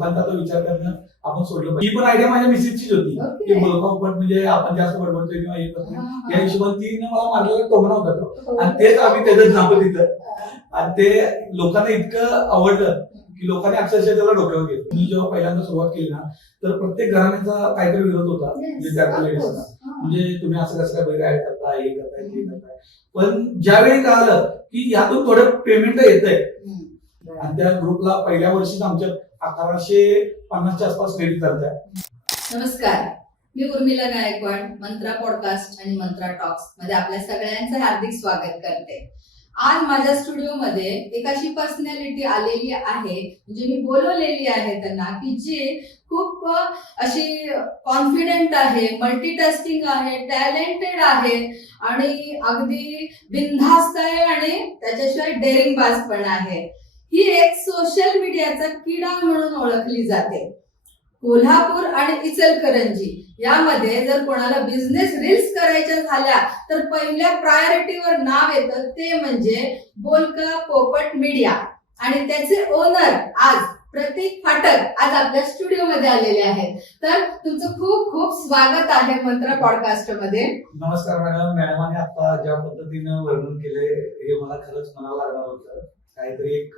लोकांचा तो विचार करणं आपण सोडलं पाहिजे. ही पण आयडिया माझ्या मिसेसचीच होती की बोलकापट म्हणजे आपण जास्त बडबडतोय किंवा हे करतोय या हिशोबाने तिने मला मारलेला टोमणा होता तो, आणि तेच आम्ही त्याचं नाव दिलं आणि ते लोकांना इतकं आवडलं की लोकांनी अक्षरशः त्याला डोक्यावर घेतलं. मी जेव्हा पहिल्यांदा सुरुवात केली ना तर प्रत्येक घराण्याचा काहीतरी विरोध होता म्हणजे त्या लेडीजचा, म्हणजे तुम्ही असं कसं काय बरं ऍड करताय, हे करताय ते करताय. पण ज्यावेळी कळालं की यातून थोडं पेमेंट येतंय आणि त्या ग्रुपला पहिल्या वर्षीच आमच्या 1150च्या आसपास क्रेडिट करताय. नमस्कार, मी उर्मिला गायकवाड, मंत्रा पॉडकास्ट आणि मंत्रा टॉक्स मध्ये आपल्या सगळ्यांचं हार्दिक स्वागत करते. आज माझ्या स्टुडिओमध्ये एक अशी पर्सनॅलिटी आलेली आहे, म्हणजे मी बोलवलेली आहे त्यांना, की जी खूप अशी कॉन्फिडेंट आहे, मल्टीटास्किंग आहे, टॅलेंटेड आहे आणि अगदी बिनधास्त आहे आणि त्याच्याशिवाय डेअरिंग बाज पण आहे. ही एक सोशल मीडियाचा किडा म्हणून ओळखली जाते. कोल्हापूर आणि इचलकरंजी यामध्ये जर कोणाला बिझनेस रील्स करायच्या झाल्या तर पहिल्या प्रायोरिटीवर नाव येतं ते म्हणजे बोलका पोपट मीडिया, आणि त्याचे ओनर आज प्रतीक फाटक आज आपल्या स्टुडिओ मध्ये आलेले आहेत. तर तुमचं खूप खूप स्वागत आहे मंत्रा पॉडकास्ट मध्ये. नमस्कार मॅडम. मॅडमाने आता ज्या पद्धतीनं वर्णन केले हे मला खरंच मनाला लागणार होतं. काहीतरी एक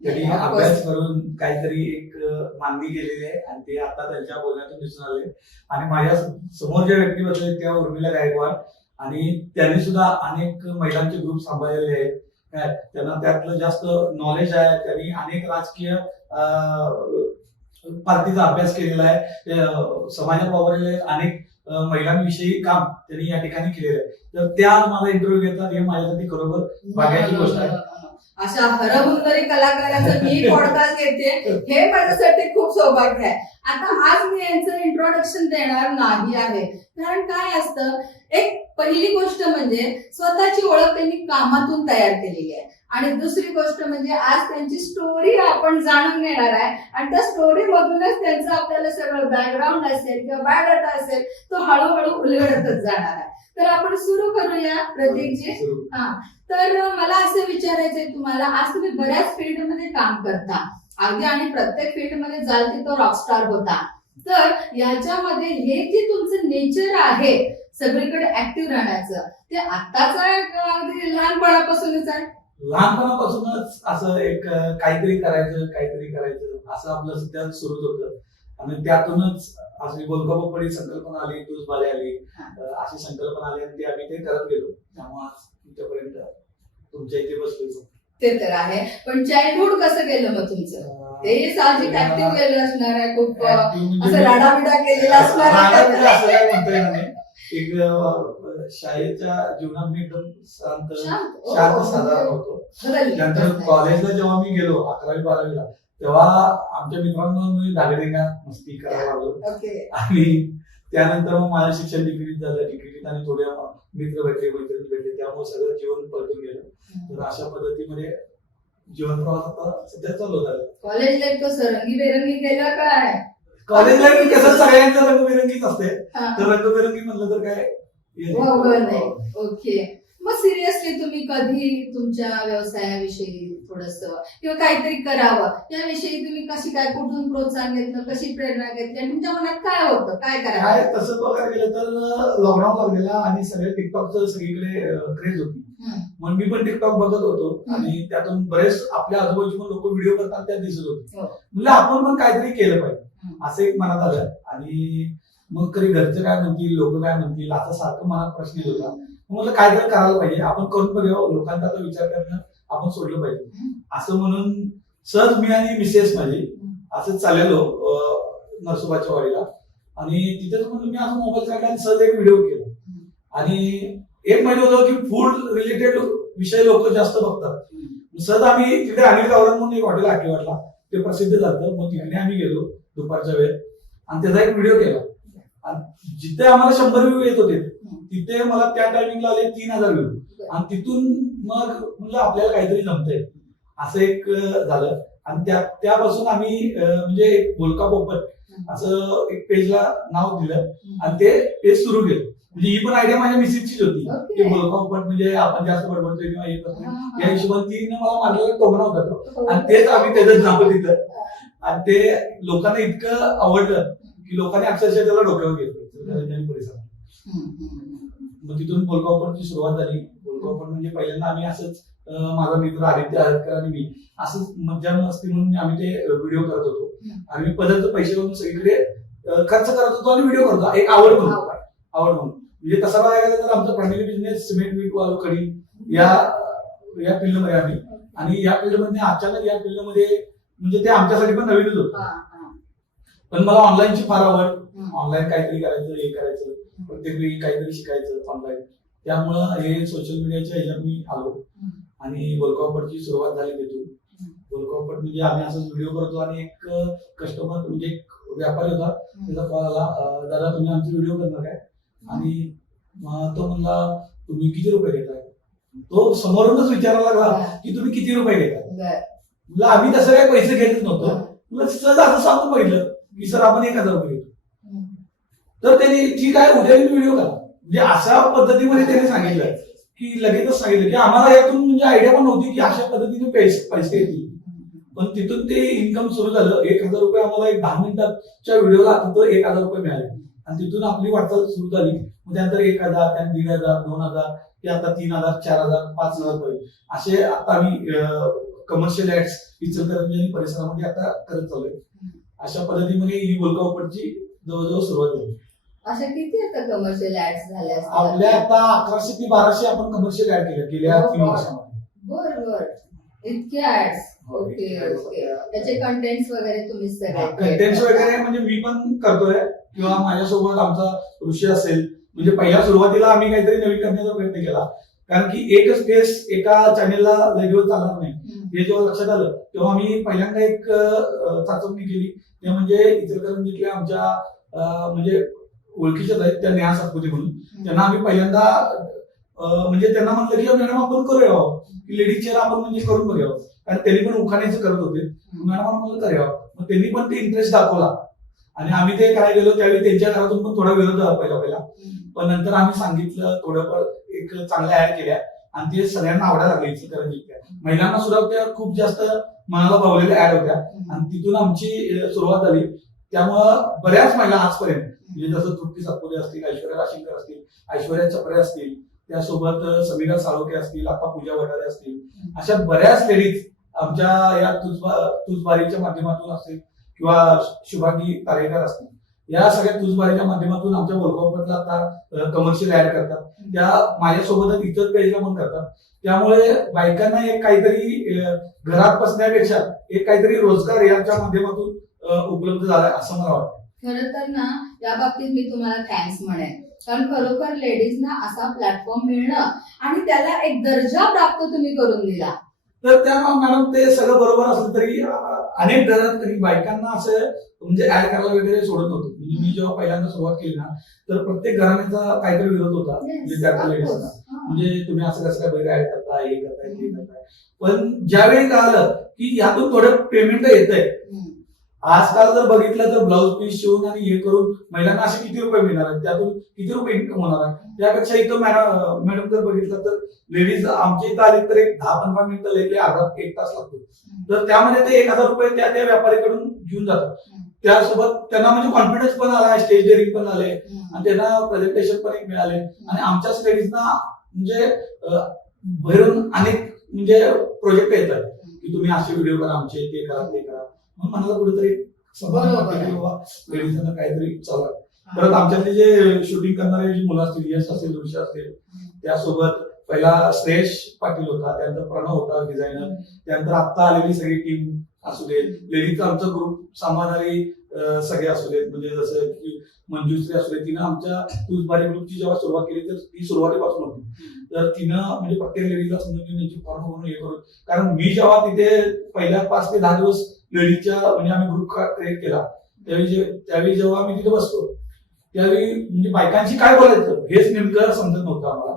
त्यांनी अभ्यास करून काहीतरी एक मांडणी केलेली आहे आणि ते आता त्यांच्या बोलण्यातून दिसून आले. आणि माझ्या समोर ज्या व्यक्ती बसले त्या उर्मिला गायकवाड, आणि त्यांनी सुद्धा अनेक महिलांचे ग्रुप सांभाळलेले आहेत. त्यांना त्यातलं जास्त नॉलेज आहे. त्यांनी अनेक राजकीय पार्टीचा अभ्यास केलेला आहे. समाजात वावरलेले अनेक महिलांविषयी काम त्यांनी या ठिकाणी केलेलं आहे. तर त्या मला इंटरव्ह्यू घेतात हे माझ्यासाठी खरोबर भाग्याची गोष्ट आहे. अशा हरहुन्नरी कलाकाराचं मी पॉडकास्ट घेते हे माझ्यासाठी खूप सौभाग्य आहे. आता आज मी यांचं इंट्रोडक्शन देणार नाही आहे, कारण काय असतं, एक पहिली गोष्ट म्हणजे स्वतःची ओळख त्यांनी कामातून तयार केलेली आहे, आणि दुसरी गोष्ट म्हणजे आज त्यांची स्टोरी आपण जाणून घेणार आहे, आणि त्या स्टोरी मधूनच त्यांचं आपल्याला सगळं बॅकग्राऊंड असेल किंवा बायोडाटा असेल तो हळूहळू उलगडतच जाणार आहे. तर आपण सुरू करूया प्रतीकजी. हा, तर मला असं विचारायचंय तुम्हाला, आज तुम्ही बऱ्याच फील्ड मध्ये काम करता अगदी, आणि प्रत्येक फील्ड मध्ये जाल की तो रॉकस्टार होता. तर याच्यामध्ये हे जे तुमचं नेचर आहे सगळीकडे ऍक्टिव्ह राहण्याचं, ते आताच अगदी लहानपणापासूनच आहे? लहानपणापासूनच असं एक काहीतरी करायचं असं आपलं सध्या सुरूच होतं, आणि त्यातूनच अशी बोलकापोपडी संकल्पना आली, तुझबाजी आली, अशी संकल्पना आली आणि ते आम्ही ते करत गेलो. त्यामुळे तुमच्यापर्यंत तुमच्या इथे बसलो. ते तर आहे, पण चाइल्डहुड कसं गेलं मग तुमचं? ते साहजिक ऍक्टिव्ह गेलं असणार आहे, खूप असं राडाबिडा केलेला असणार आहे. एक शाळेच्या जीवनात मी एकदम शांत साधारण होतो. नंतर कॉलेजला जेव्हा मी गेलो 11वी 12वीला, तेव्हा आमच्या मित्रांना मी धागडेगा मस्ती करायला लागलो, आणि त्यानंतर मग माझं शिक्षण डिग्रीत झालं. डिग्रीत आणि थोड्या मित्र भेटले, मैत्रिणी भेटले, त्यामुळे सगळं जीवन पलटून गेलं. तर अशा पद्धतीमध्ये जीवन प्रवास आता सध्या चालू झालं. कॉलेज लाईफ तो रंगी बेरंगी गेला काय? कॉलेज लाईफ कसं सगळ्यांचं रंगबिरंगीच असते, तर रंगबिरंगी म्हणलं तर काय नाही. ओके, मग सिरियसली तुम्ही कधी तुमच्या व्यवसायाविषयी थोडस किंवा काहीतरी करावं याविषयी तुम्ही कशी काय, कुठून प्रोत्साहन घेतलं, कशी प्रेरणा घेतली, आणि तुमच्या मनात काय होतं, काय करायचं? तसं बघायला गेलं तर लॉकडाऊन लागलेला आणि सगळे टिकटॉकचं सगळीकडे क्रेज होती. मग मी पण टिकटॉक बघत होतो आणि त्यातून बरेच आपल्या आजूबाजूला लोक व्हिडिओ करतात त्या दिसत होते. म्हणजे आपण पण काहीतरी केलं पाहिजे असं एक मनात आलं. आणि मग कधी घरचे काय म्हणतील, लोक काय म्हणतील, असं सारखं मनात प्रश्न येत होता. मला काहीतरी करायला पाहिजे, आपण करून बघावं, लोकांचा तो विचार करणं आपण सोडलं पाहिजे असं म्हणून सहज मी आणि मिसेस माझी असं चाललेलो नरसोबाच्या वाडीला, आणि तिथेच म्हणून मी असं मोबाईल काढला आणि सहज एक व्हिडिओ केला. आणि एक माहिती होतं की फूड रिलेटेड विषय लोक जास्त बघतात. सहज आम्ही तिथे अनिल गावरान म्हणून एक हॉटेल आठवडला, ते प्रसिद्ध झालं. मग तिकडे आम्ही गेलो दुपारच्या वेळेत आणि त्याचा एक व्हिडिओ केला. आणि जिथे आम्हाला 100 व्ह्यू येत होते तिथे मला त्या टायमिंगला आले 3000 व्ह्यू. आणि तिथून मग म्हणलं आपल्याला काहीतरी जमतंय असं एक झालं. आणि त्यापासून आम्ही म्हणजे एक बोलका पोपट असं एक पेजला नाव दिलं आणि ते पेज सुरू केलं. म्हणजे ही पण आयडिया माझ्या मिसेसचीच होती की बोलका पोपट म्हणजे आपण जास्त बडबडतोय किंवा हे करतोय या हिशोबाने तिने मला मारलेला टोमणा होता तो, आणि तेच आम्ही त्याचं नाव दिलं. आणि ते लोकांना इतकं आवडलं की लोकांनी अक्षरशः त्याला डोक्यावर घेतलं परिसरात. मग तिथून बोलगावपटची सुरुवात झाली. बोलगावपट म्हणजे पहिल्यांदा आम्ही असंच माझा मित्र आदित्य हळदकर आणि मी असंच मज्जा मस्ती म्हणून आम्ही ते व्हिडिओ करत होतो. आम्ही पदार्थ पैसे करून सगळीकडे खर्च करत होतो आणि व्हिडिओ करतो, एक आवड म्हणून. म्हणजे तसा बघायला गेला तर आमचा फॅमिली बिझनेस सिमेंट वीट वाळू खडी या फील्डमध्ये आम्ही, आणि या फील्डमध्ये अचानक या फील्डमध्ये म्हणजे ते आमच्यासाठी पण नवीनच होतं. पण मला ऑनलाईनची फार आवड, ऑनलाईन काहीतरी करायचं, हे करायचं, प्रत्येक वेळी काहीतरी शिकायचं ऑनलाईन. त्यामुळं हे सोशल मीडियाच्या ह्याच्यात मी आलो आणि बोलगावपटची सुरुवात झाली तिथून. बोलगावपट म्हणजे आम्ही असंच व्हिडिओ करतो आणि एक कस्टमर म्हणजे एक व्यापारी होता, त्याचा कॉल आला, दादा तुम्ही आमची व्हिडिओ करणार काय? आणि तो म्हणला तुम्ही किती रुपये घेताय? तो समोरूनच विचारायला लागला की तुम्ही किती रुपये घेताय? म्हणलं आम्ही तसं काही पैसे घेतच नव्हतो. म्हणलं सहज असं सांगून बघितलं की सर आपण 1000 रुपये घेतो. तर त्यांनी ठीक आहे उद्या व्हिडिओ करा, म्हणजे अशा पद्धतीमध्ये त्यांनी सांगितलं की लगेचच सांगितलं की आम्हाला यातून म्हणजे आयडिया पण नव्हती की अशा पद्धतीने पैसे येतील. पण तिथून ते इन्कम सुरू झालं. 1000 रुपये आम्हाला एक 10 मिनिटाच्या व्हिडिओला तिथं 1000 रुपये मिळाले आणि तिथून आपली वाटचाल सुरू झाली. मग त्यानंतर 1000, त्यानंतर 1500, 2000, ते आता 3000, 4000, 5000 रुपये असे आता आम्ही कमर्शियल ऍड्स इचलकरंजी आणि परिसरामध्ये आता करत चाललोय. अशा पद्धतीमध्ये ही बोलगावपटची जवळजवळ सुरुवात झाली. अशा किती आता कमर्शियल ऍड्स झाल्या? आपल्या आता 1100 ते 1200 आपण कमर्शियल ऍड केल्या गेल्या 3 वर्षामध्ये. बरोबर, इतके ऍड्स. Okay okay. त्याचे कंटेंट्स वगैरे तुम्ही सगळे कंटेंट्स वगैरे म्हणजे मी पण करतोय किंवा माझ्यासोबत आमचा ऋषी असेल. म्हणजे पहिल्या सुरुवातीला आम्ही काहीतरी नवीन करण्याचा प्रयत्न केला, कारण की एकच फेस एका चॅनेलला दिवस चालणार नाही हे जेव्हा लक्षात आलं तेव्हा आम्ही पहिल्यांदा एक चाचपणी केली. ते म्हणजे इचलकरंजीतल्या आमच्या म्हणजे ओळखीच्याच आहेत त्या नेहा सातपुते म्हणून. त्यांना आम्ही पहिल्यांदा म्हणजे त्यांना म्हटलं की मॅडम आपण करूया की लेडीज चेअर आपण म्हणजे करून बघावं, कारण त्यांनी पण उखाण्याचं करत होते. मॅडम म्हणलं करूया. मग त्यांनी पण ते इंटरेस्ट दाखवला आणि आम्ही ते करायला गेलो. त्यावेळी त्यांच्या घरातून पण थोडा विरोध झाला पहिला, पण नंतर आम्ही सांगितलं, थोडंफार एक चांगल्या ऍड केल्या आणि ते सगळ्यांना आवडायला लागले. इचलकरंजीतल्या महिलांना सुद्धा त्या खूप जास्त मनाला भावलेल्या ऍड होत्या आणि तिथून आमची सुरुवात झाली. त्यामुळं बऱ्याच महिला आजपर्यंत म्हणजे जसं तृप्ती सातपुते असतील, ऐश्वर्या राशींकर असतील, ऐश्वर्या चपरे असतील, त्यासोबत समीरा साळोखे असतील, आता पूजा वटारे असतील, अशा बऱ्याच लेडीज आमच्या या तुझबारीच्या माध्यमातून असतील किंवा शुभांगी तारेकर असतील, या सगळ्या तुझबारीच्या माध्यमातून आमच्या बोलगावपटला आता कमर्शियल ऍड करतात. त्या माझ्यासोबतच इतर पेजला पण करतात. त्यामुळे बायकांना एक काहीतरी घरात बसण्यापेक्षा एक काहीतरी रोजगार याच्या माध्यमातून उपलब्ध झालाय असं मला वाटतं. खरं तर ना या बाबतीत मी तुम्हाला थँक्स म्हणेन, कारण खरोखर लेडीजना असा प्लॅटफॉर्म मिळणं आणि त्याला एक दर्जा प्राप्त तुम्ही करून दिला. तर त्या मॅडम ते सगळं बरोबर असलं तरी अनेक घरात तरी बायकांना असं म्हणजे ऍड करायला वगैरे सोडत नव्हतं. म्हणजे मी जेव्हा पहिल्यांदा सुरुवात केली ना तर प्रत्येक घराण्याचा काहीतरी विरोध होता म्हणजे त्या लेडीजला, म्हणजे तुम्ही असं कसं काय बरं ऍड करताय, हे करताय, ते करताय. पण ज्यावेळी कळालं की यातून थोडं पेमेंट येतंय, आजकाल जर बघितलं तर ब्लाऊज पीस शिवून आणि हे करून महिलांना असे किती रुपये मिळणार आहेत, त्यातून किती रुपये इन्कम होणार आहे. त्यापेक्षा इथं मॅडम जर बघितलं तर लेडीज आमच्या इथं आली तर एक 10-15 मिनिटं लेले अर्धा 1 तास लागतो. तर त्यामध्ये ते 1000 रुपये त्या व्यापारीकडून घेऊन जातात. त्यासोबत त्यांना म्हणजे कॉन्फिडन्स पण आला, स्टेज डेअरिंग पण आले आणि त्यांना प्रेझेंटेशन पण एक मिळाले. आणि आमच्याच लेडीजना म्हणजे भरून अनेक म्हणजे प्रोजेक्ट येतात की तुम्ही असे व्हिडिओ करा, आमचे ते करा, ते करा. मग मला कुठेतरी समाधान वाटतं की बाबा लेडीजांना काहीतरी चालू आहे. परत आमच्यातले जे शूटिंग करणारे जी मुलं असतील, यश असेल, ऋषी असेल, त्यासोबत पहिला श्रेयश पाटील होता, त्यानंतर प्रणव होता डिझायनर, त्यानंतर आता आलेली सगळी टीम असू दे, लेडीजचा आमचा ग्रुप सांभाळणारी सगळे असू देत, म्हणजे जसं की मंजुश्री असू दे, तिनं आमच्या तुझबारी ग्रुपची जेव्हा सुरुवात केली तर ती सुरुवातीपासून होती. तर तिनं म्हणजे प्रत्येक लेडीजला समजून त्यांची फॉर्म म्हणून हे करून, कारण मी जेव्हा तिथे पहिल्या 5 ते 10 दिवस लेडीजच्या म्हणजे आम्ही ग्रुप क्रिएट केला त्यावेळी जेव्हा आम्ही तिथे बसतो त्यावेळी म्हणजे बायकांशी काय बोलायचं हेच नेमकं समजत नव्हतं आम्हाला.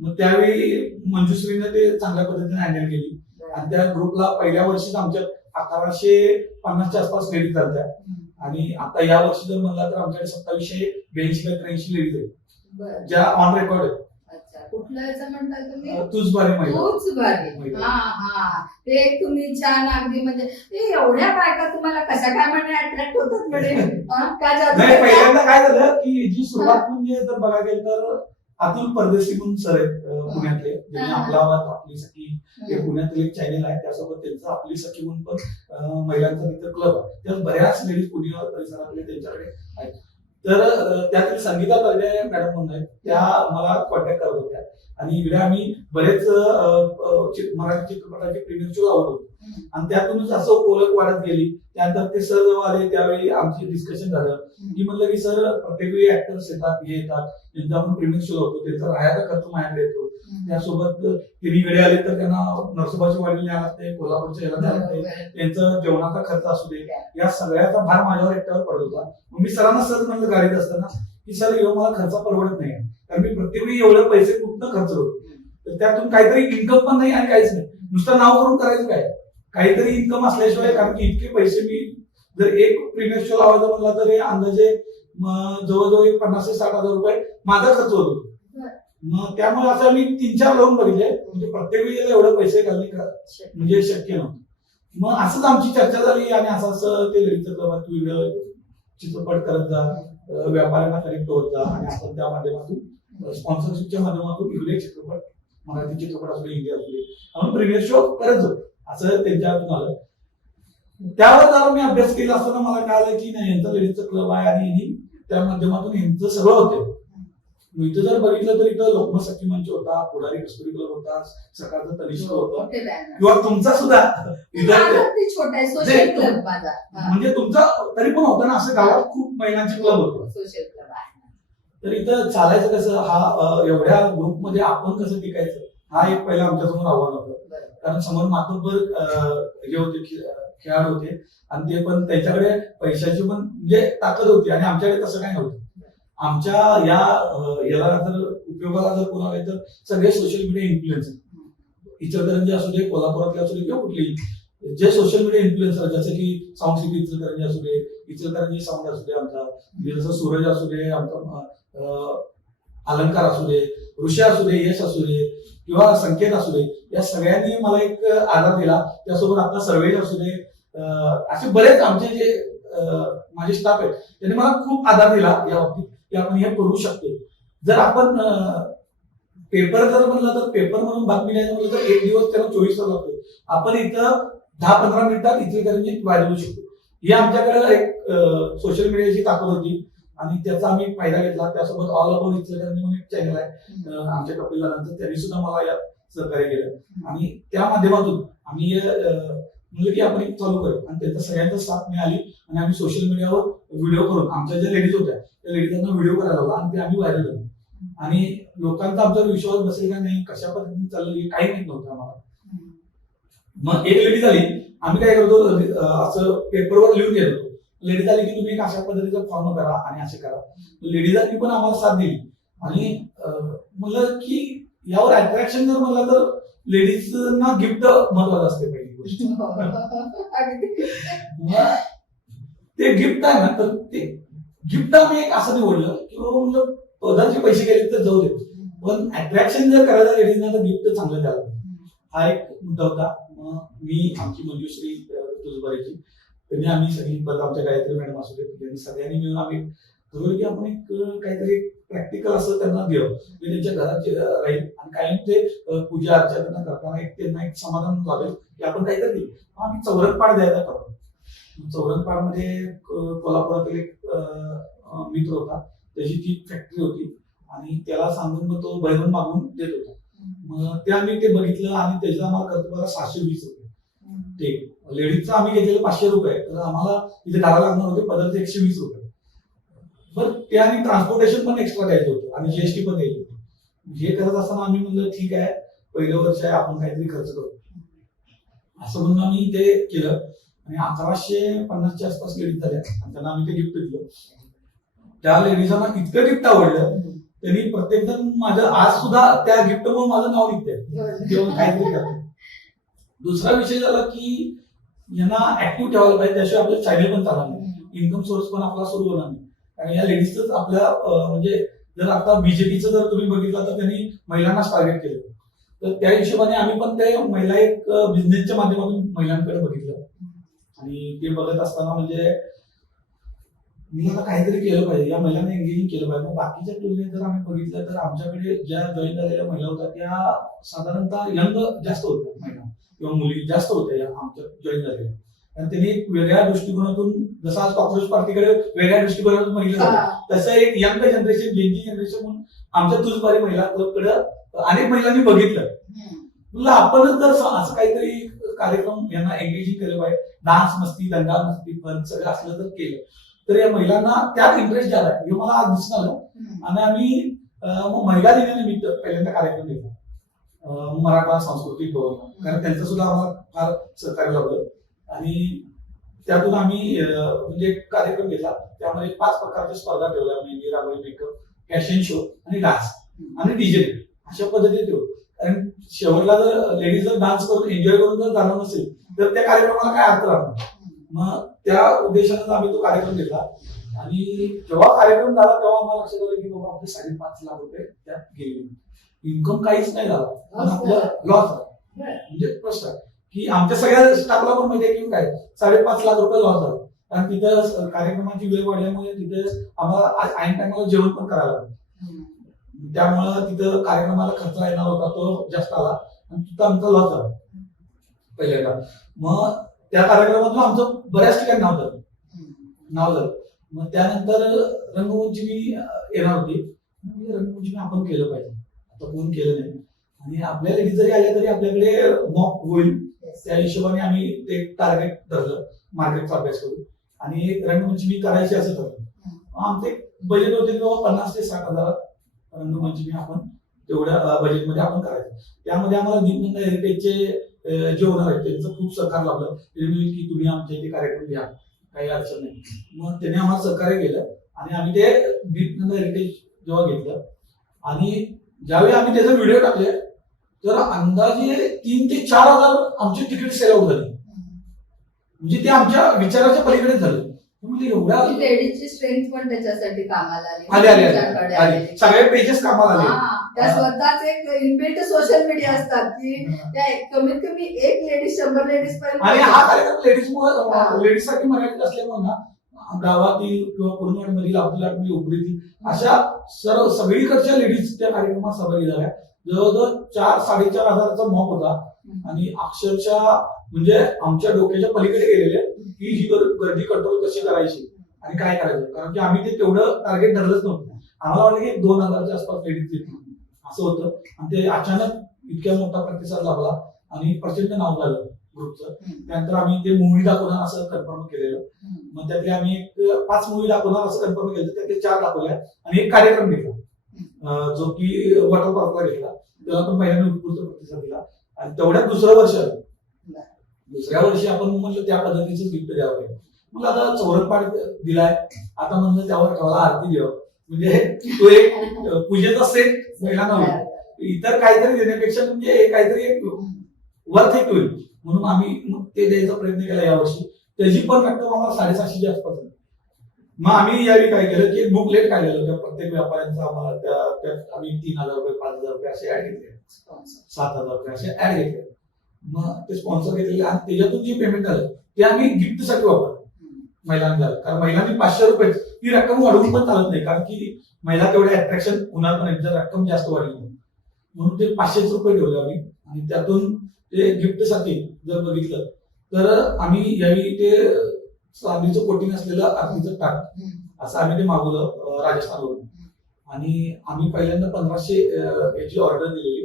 मग त्यावेळी मंजुश्रीने ते चांगल्या पद्धतीने हँडल केली आणि त्या ग्रुपला पहिल्या वर्षीच आमच्या 1150च्या आसपास लेडीज झाल्या आणि आता या वर्षी जर म्हणला तर आमच्याकडे 2782 का 83 लेडीज आहेत ज्या ऑन रेकॉर्ड आहेत. कुठलं याचं म्हणताय तुम्ही? तूच बारी महिला. तूच बारी. हा ते तुम्ही छान अगदी म्हणजे एवढ्या बायका तुम्हाला कशा काय म्हणे अट्रॅक्ट होतात म्हणे काय जादू नाही, आहे का? पहिल्यांदा काय झालं की जी सुरुवात म्हणजे जर बघायला गेलं तर अतुल परदेशी म्हणून सर आहेत पुण्यातले, ज्यांनी आपला आवाज आपली सखी हे पुण्यातले एक चॅनल आहे, त्यासोबत त्यांचं आपली सखी म्हणून पण महिलांचा तिथं क्लब आहे. त्यात बऱ्याच लेडीज पुणे परिसरातले त्यांच्याकडे आहेत. तर त्यातील संगीता तरडे मॅडम म्हणून आहेत, त्या मला कॉन्टॅक्ट करत होत्या आणि इकडे आम्ही बरेच मराठी चित्रपटाचे प्रीमियर शो लावत होतो आणि त्यातूनच असं ओळख वाढत गेली. त्यानंतर ते सर जेव्हा आले त्यावेळी आमची डिस्कशन झालं की म्हणलं की सर प्रत्येक वेळी ऍक्टर्स येतात हे येतात, त्यांचा आपण प्रीमियर शो लावतो, त्यांचा राहायचा खर्च माझ्याकडे येतो. त्यासोबत ते इकडे आले तर त्यांना नरसोबाची वाडी न्यायला लागते, कोल्हापूरच्या याला न्यायला लागते, त्यांचा जेवणाचा खर्च असू दे, या सगळ्याचा भार माझ्यावर एकट्यावर पडत होता. मग मी सरांना सर म्हणलं गाडीत असताना की सर एवढं मला खर्च परवडत नाही, कारण मी प्रत्येक वेळी एवढे पैसे कुठनं खर्च करतो, तर त्यातून काहीतरी इन्कम पण नाही आणि काहीच नाही, नुसतं नाव करून करायचं काय, काहीतरी इन्कम असल्याशिवाय. कारण की इतके पैसे मी जर एक प्रीमियर शो लावायचा म्हणला तर हे अंदाजे जवळजवळ 50,000 ते 60,000 रुपये माझा खर्च होतो. मग त्यामुळे असं आम्ही 3-4 लावून बघितले, म्हणजे प्रत्येक वेळेला एवढे पैसे घालणे म्हणजे शक्य नव्हतं. मग असंच आमची चर्चा झाली आणि असं ते लेडीजचं क्लब तू इकडं चित्रपट करत जा, व्यापाऱ्यांना कनेक्ट होत जा आणि आपण त्या माध्यमातून स्पॉन्सरशिपच्या माध्यमातून इकडे चित्रपट, मराठी चित्रपट असू दे, हिंदी असू दे, आपण प्रीमियर शो करत जाऊ, असं त्यांच्या हातून आलं. त्यावर जरा मी अभ्यास केला असताना मला कळालं की नाही, यांचा लेडीजचा क्लब आहे आणि त्या माध्यमातून यांचं सगळं होतं. इथं जर बघितलं तर इथं लोकमत सखी मंच होता, पुढारी कस्तुरी क्लब होता, सकाळचं तनिष्क होतं, किंवा तुमचा सुद्धा छोटा सोशल क्लब माझा, म्हणजे तुमचा तरी पण होता ना, असं गावात खूप महिलांचे क्लब होतं. सोशल क्लब आहे. तर इथं चालायचं कसं, हा एवढ्या ग्रुपमध्ये आपण कसं टिकायचं, हा एक पहिला आमच्यासमोर आव्हान होतं. कारण समोर मातब्बर हे होते, खेळाडू होते आणि ते पण त्यांच्याकडे पैशाची पण म्हणजे ताकद होती आणि आमच्याकडे तसं काय नव्हतं. आमच्या याला जर उपयोगाला जर कोणाला तर सगळे सोशल मीडिया इन्फ्लुएन्सर, इचलकरंजी असू दे, कोल्हापुरातले असू दे किंवा कुठलेही जे सोशल मीडिया इन्फ्लुएन्सर, जसं की साऊंड सिटी इचलकरंजी असू दे, इचलकरंजी साऊंड असू दे आमचा, जसं सूरज असू दे, आमचा अलंकार असू दे, ऋषा असू दे, यश असू दे किंवा संकेत असू दे, या सगळ्यांनी मला एक आधार दिला. त्यासोबत आपला सर्वेज असू दे, असे बरेच आमचे जे माझे स्टाफ आहेत त्यांनी मला खूप आधार दिला या बाबतीत की आपण हे करू शकतो. जर आपण पेपर जर म्हणलं तर पेपर म्हणून बातमी द्यायचं म्हणलं तर एक दिवस त्याला 24 तास लागतो. आपण इथं 10-15 मिनिटात इचलकरंजीत वाजवू शकतो. ही आमच्याकडे एक सोशल मीडियाची ताकद होती आणि त्याचा आम्ही फायदा घेतला. त्यासोबत ऑल अबाउट इचलकरंजी म्हणून एक चॅनल आहे आमच्या कपिल दादांचं, त्यांनी सुद्धा मला यात सहकार्य केलं आणि त्या माध्यमातून आम्ही म्हणजे की आपण एक चालू करू आणि त्यांचा सगळ्यांचा साथ मिळाली आणि आम्ही सोशल मीडियावर व्हिडिओ करून आमच्या ज्या लेडीज होत्या त्या लेडीजांना व्हिडिओ करायला लावला आणि ते आम्ही व्हायरल झालो. आणि लोकांचा आमच्यावर विश्वास बसेल का नाही, कशा पद्धतीने चालली काही माहित नव्हतं आम्हाला. मग एक लेडीज आली, आम्ही काय करतो असं पेपरवर लिहून घेत होतो. लेडीज आली की तुम्ही एक अशा पद्धतीचा फॉर्म करा आणि असे करा. लेडीजांनी पण आम्हाला साथ दिली आणि म्हणलं की यावर अट्रॅक्शन जर म्हणलं तर लेडीजना गिफ्ट महत्वाचं असते पहिली गोष्ट. ते गिफ्ट आहे ना, तर ते गिफ्ट आम्ही एक असं निवडलं की बाबा पदाचे पैसे गेले तर जाऊ दे, पण अट्रॅक्शन जर करायला लेडीजना तर गिफ्ट चांगलं द्यावं. हा एक मुद्दा होता. मग मी आमची मंजुश्री तुझबारीची त्यांनी आम्ही सगळी परत आमच्या गायत्री मॅडम असू दे, त्यांनी सगळ्यांनी मिळून आम्ही ठरवलं की आपण एक काहीतरी प्रॅक्टिकल असं त्यांना द्यावं, त्यांच्या घरात राहील आणि कायम ते पूजा अर्चा त्यांना करताना एक त्यांना एक समाधान लागेल की आपण काहीतरी देऊ. आम्ही चौरंगपाड द्यायचा ठरवलं. चौरंगपाडमध्ये कोल्हापुरातील एक मित्र होता, त्याची ती फॅक्टरी होती आणि त्याला सांगून मग तो बहिरून मागून देत होता. मग ते आम्ही ते बघितलं आणि त्याचा आम्हाला खर्च बघा 620 रुपये. ते लेडीजचं आम्ही घेतलेलं 500 रुपये, तर आम्हाला तिथे घाला लागणार होते पदार्थ 120 रुपये. बरं, ते आणि ट्रान्सपोर्टेशन पण एक्स्ट्रा द्यायचं होतं आणि जीएसटी पण द्यायचं होतं. हे करत असताना आम्ही म्हणलं ठीक आहे, पहिलं वर्ष आहे, आपण काहीतरी खर्च करू असं म्हणून आम्ही ते केलं आणि 1150च्या आसपास लेडीज झाल्या आणि त्यांना आम्ही ते गिफ्ट दिलं. त्या लेडीजांना इतकं गिफ्ट आवडलं, त्यांनी प्रत्येक जण माझं आज सुद्धा त्या गिफ्ट म्हणून माझं नाव लिहितंय किंवा काहीतरी करते. दुसरा विषय झाला की यांना ऍक्टिव्ह ठेवायला पाहिजे, त्याशिवाय आपलं चॅनल पण चालणार नाही, इन्कम सोर्स पण आपला सुरू होणार नाही. आणि या लेडीजच आपल्या म्हणजे जर आता बीजेपीचं जर तुम्ही बघितलं तर त्यांनी महिलांनाच टार्गेट केलं. तर त्या हिशोबाने आम्ही पण ते महिला एक बिझनेसच्या माध्यमातून महिलांकडे बघितलं आणि ते बघत असताना म्हणजे मी आता काहीतरी केलं पाहिजे, या महिलांना एंगेजिंग केलं पाहिजे. मग बाकीच्या तुलनेत जर आम्ही बघितलं तर आमच्याकडे ज्या जॉईन झालेल्या महिला होत्या त्या साधारणतः यंग जास्त होत्या महिला किंवा मुली जास्त होत्या या आमच्या जॉईन झालेल्या. आणि त्यांनी एक वेगळ्या दृष्टिकोनातून, जसं आज कॉक्रोच पार्टीकडे वेगळ्या दृष्टिकोनातून महिला झाल्या, तसं एक यंग जनरेशन, जेनजी जनरेशन म्हणून आमच्या तुझबारी महिला क्लबकडे अनेक महिलांनी बघितलं. म्हणलं आपणच जर असं काहीतरी कार्यक्रम यांना एंगेजिंग केलं पाहिजे, डान्स मस्ती, दंगा मस्ती, फन सगळं असलं तर केलं तर या महिलांना त्यात इंटरेस्ट झाला हे मला आज दिसून आलं. आणि आम्ही महिला दिनानिमित्त पहिल्यांदा कार्यक्रम घेतला मराठा सांस्कृतिक भवन, कारण त्यांचं सुद्धा आम्हाला फार सहकार्य लावलं. आणि त्यातून आम्ही म्हणजे कार्यक्रम घेतला, त्यामध्ये 5 प्रकारच्या स्पर्धा ठेवल्या, मेहंदी, रांगोळी, मेकअप, फॅशन शो आणि डान्स आणि डीजे अशा पद्धतीने ठेवू. कारण शेवटला जर लेडीज जर डान्स करून एन्जॉय करून जर झालं नसेल तर त्या कार्यक्रमाला काय अर्थ राहणार. मग त्या उद्देशानं आम्ही तो कार्यक्रम घेतला. आणि जेव्हा कार्यक्रम झाला तेव्हा आम्हाला लक्षात आलं की बाबा आपले 5.5 लाख रुपये त्यात गेले, इन्कम काहीच नाही झाला, पण आपलं लॉस झाला. म्हणजे प्रश्न आहे की आमच्या सगळ्या स्टाफला पण माहिती आहे की काय 5.5 लाख रुपये लॉस झाला. कारण तिथं कार्यक्रमाची वेळ वाढल्यामुळे तिथे आम्हाला ऐन टायमाला जेवण पण करायला लागलं, त्यामुळं तिथं कार्यक्रमाला खर्च येणार होता तो जास्त आला आणि तिथं आमचा लॉस झाला पहिल्यांदा. मग त्या कार्यक्रमातून आमचं बऱ्याच ठिकाणी नाव झालं. मग त्यानंतर रंगमंचमी येणार होती, रंगमंचमी आपण केलं पाहिजे, आता कोण केलं नाही आणि आपल्या लेडीज जरी आल्या तरी आपल्याकडे मॉक होईल, त्या हिशोबाने आम्ही ते टार्गेट धरलं, मार्केटचा अभ्यास करून आणि रंगमंचमी करायची असं ठरलं. आमचे बजेट होते किंवा 50 ते 60 हजार रंगमंचमी आपण तेवढ्या बजेटमध्ये आपण करायचं. त्यामध्ये आम्हाला दीपनंदा हेरिटेजचे जे ओनर आहेत त्यांचं खूप सहकार्य लाभलं, की तुम्ही आमच्या इथे कार्यक्रम घ्या, काही अडचण नाही. मग त्यांनी आम्हाला सहकार्य केलं आणि आम्ही ते दीपनंदा हेरिटेज जेव्हा घेतलं आणि ज्यावेळी आम्ही त्याचे व्हिडिओ टाकले तर अंदाजे 3 ते 4 हजार आमची तिकीट सेल आउट झाली. म्हणजे ते आमच्या विचाराच्या पलीकडेच झालं. म्हणजे एवढ्या लेडीजची स्ट्रेंथ पण त्याच्यासाठी कामाला आली, सगळे पेजेस कामाला आले. त्या स्वतःच एक इनबिल्ट सोशल मीडिया असतात की त्या कमीत कमी एक लेडीज 100 लेडीज पर्यंत. आणि हा कार्यक्रम लेडीज साठी मराठीत असल्यामुळे ना गावातील किंवा कुरुंदवाडीमधील आपल्या उपरीतील अशा सगळीकडच्या लेडीज त्या कार्यक्रमात सहभागी झाल्या. जवळजवळ 4-4.5 हजाराचा मॉक होता आणि अक्षरशः म्हणजे आमच्या डोक्याच्या पलीकडे गेलेले की ही गर्दी कंट्रोल कशी करायची आणि काय करायचं, कारण की आम्ही ते तेवढं टार्गेट धरलंच नव्हतं. आम्हाला वाटलं की 2,000च्या आसपास लेडीज येतील असं होतं आणि ते अचानक इतक्या मोठा प्रतिसाद लाभला आणि प्रचंड नाव झालं ग्रुपचं. त्यानंतर आम्ही ते मूवी दाखवणार असं कन्फर्म केलेलं. मग त्यातले आम्ही 5 मूवी दाखवणार असं कन्फर्म केलं, त्यातले 4 दाखवल्या आणि एक कार्यक्रम घेतला जो की वॉटर पार्कला घेतला, त्याला पण पहिल्यांदा उत्स्फूर्त प्रतिसाद दिला. आणि तेवढ्यात दुसऱ्या वर्षी आपण म्हणलं त्या पद्धतीच गिफ्ट द्यावं. मग आता चौरंगपाठ दिलाय, आता म्हणलं त्यावर ठेवायला आरती द्यावं, म्हणजे तो एक पूजेचा सेट महिलांना होईल, इतर काहीतरी देण्यापेक्षा म्हणजे काहीतरी एक वर्थ इट होईल म्हणून आम्ही मग ते द्यायचा प्रयत्न केला यावर्षी. त्याची पण रक्कम आम्हाला 750च्या आसपास. मग आम्ही यावेळी काय केलं की बुकलेट काढलेलं त्या प्रत्येक व्यापाऱ्यांचा आम्हाला त्यात आम्ही 3,000 रुपये 5,000 रुपये असे ऍड घेतले, 7,000 रुपये असे ऍड घेतले. मग ते स्पॉन्सर घेतलेले आणि त्याच्यातून जे पेमेंट झालं ते आम्ही गिफ्टसाठी वापरलं महिलांना. कारण महिलांनी 500 रुपये ही रक्कम वाढवून पण चालत नाही, कारण की महिला तेवढे अट्रॅक्शन होणार पण नाही जर रक्कम जास्त वाढली, म्हणून ते 500 रुपये ठेवले आम्ही. आणि त्यातून ते गिफ्टसाठी जर बघितलं तर आम्ही यावेळी ते चांदीचं कोटिंग असलेलं आरतीचं ताट असं आम्ही ते मागवलं राजस्थानवरून. आणि आम्ही पहिल्यांदा 1500 याची ऑर्डर दिलेली,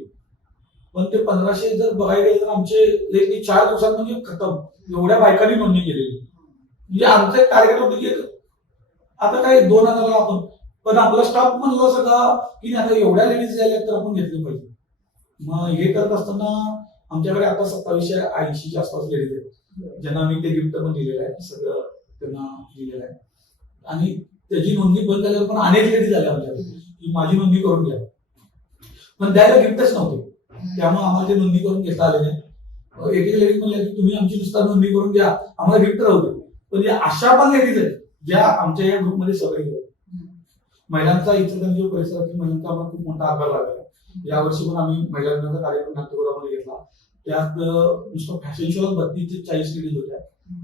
पण ते 1500 जर बघायला गेलं तर आमचे 4 दिवसात म्हणजे खतम, एवढ्या बायकांनी नोंदणी केलेली. म्हणजे आमचं एक टार्गेट होतं की आता काय 2,000 आपण, पण आपला स्टाफ म्हणलं सगळा की आता एवढ्या लेडीज झाल्या तर आपण घेतलं पाहिजे. मग हे करत असताना आमच्याकडे आता 2780च्या आसपास लेडीज आहेत ज्यांना आम्ही ते गिफ्ट पण दिलेलं आहे, सगळं त्यांना दिलेलं आहे. आणि त्याची नोंदणी बंद झाल्यावर पण अनेक लेडीज झाल्या आमच्याकडे की माझी नोंदणी करून घ्या, पण द्यायला गिफ्टच नव्हते, त्यामुळे आम्हाला ते नोंदणी करून घेता आले नाही. एक लेडीज म्हणल्या की तुम्ही आमची नुसता नोंदणी करून घ्या, आम्हाला गिफ्ट राहू दे. पण या अशा पण लेडीज आहेत ज्या आमच्या या ग्रुपमध्ये सहभागी आहेत. महिलांचा इचलकरंजी परिसरातील महिलांचा आम्हाला खूप मोठा आभार लागला. यावर्षी पण आम्ही महिलांचा कार्यक्रम नाट्यगृहामध्ये घेतला. त्यात नुसतं फॅशन शो 32 ते 40 लेडीज होत्या